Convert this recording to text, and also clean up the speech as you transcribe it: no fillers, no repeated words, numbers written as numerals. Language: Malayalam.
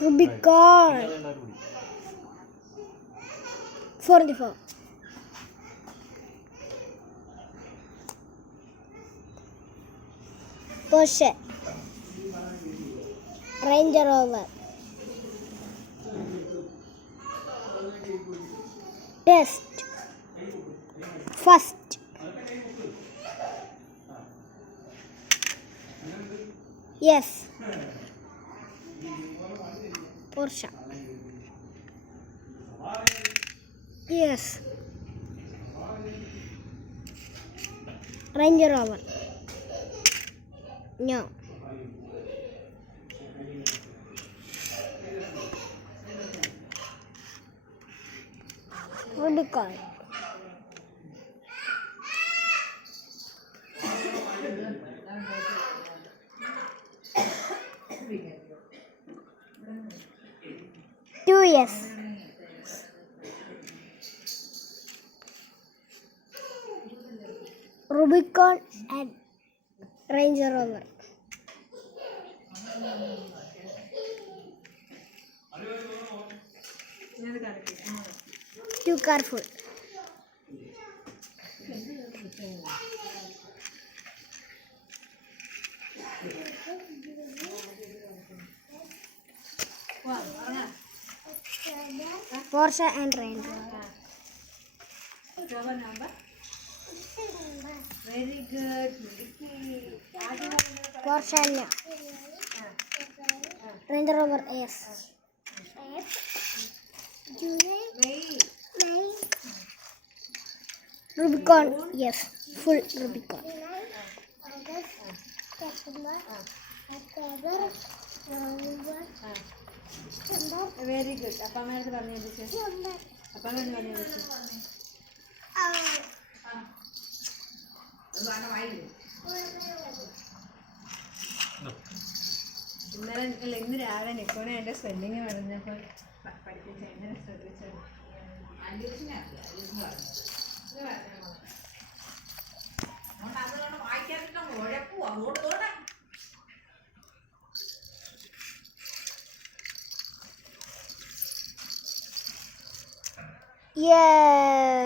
Rubicon 44. Porsche Ranger Rover Test First Yes Porsche Yes Ranger Rover No Rubicon Two yes Rubicon and Ranger Rover Too careful Porsche and Range Rover Very good. Porsche and Range Rover yes Rubicon yes full Rubicon Very good. Appa madhu parney endichu. Appa madhu parney endichu. ഇന്ന് രാവിലെ നിക്കോണെ എൻ്റെ സ്പെല്ലിങ് പറഞ്ഞപ്പോൾ പഠിപ്പിച്ച എങ്ങനെ ശ്രദ്ധിച്ചത് Yes